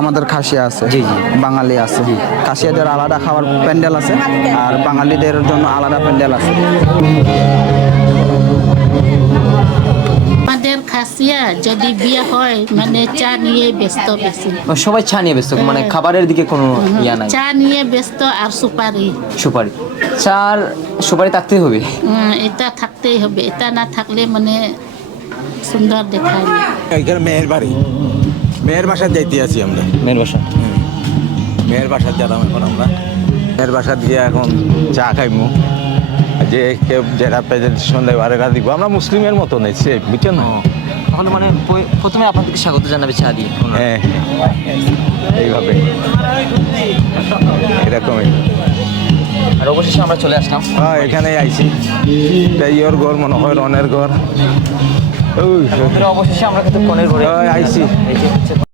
আমাদের খাসিয়া আছে, জি, জি। বাঙালি আছে। খাসিয়াদের আলাদা খাওয়ার প্যান্ডেল আছে, আর বাঙালিদের জন্য আলাদা প্যান্ডেল আছে। আমাদের খাসিয়া যদি বিয়ে হয় মানে চা নিয়ে ব্যস্ত বেশি। সবাই চা নিয়ে ব্যস্ত, মানে খাবারের দিকে কোনো ইয়া নাই। চা নিয়ে ব্যস্ত আর সুপারি। সুপারি, চার সুপারি থাকতেই হবে। এটা থাকতেই হবে, এটা না থাকলে মানে সুন্দর দেখায় না। এখানে মেয়ের বাড়ি, মেয়ের বাসায় যাইতে আছি আমরা। মেয়ের বাসা। মেয়ের বাসার যেতাম এখন আমরা, মেয়ের বাসা দিয়ে এখন চা খাইমু, যে কেউ যেটা প্রেজেন্টেশন দেয় আর এটা দিব। আমরা মুসলিমের মতো নেই সে, বুঝছেন না? তাহলে মানে প্রথমে আপনাদেরকে স্বাগত জানাবে চা দিয়ে। হ্যাঁ, এইভাবে এরকমই। আর অবশেষে আমরা চলে আসলাম। হ্যাঁ, এখানেই আইছি। তাই ওর ঘর মনে হয় রনের ঘর। ওই অবশেষে আমরা কিন্তু কনের ঘরে আইছি। এই যে হচ্ছে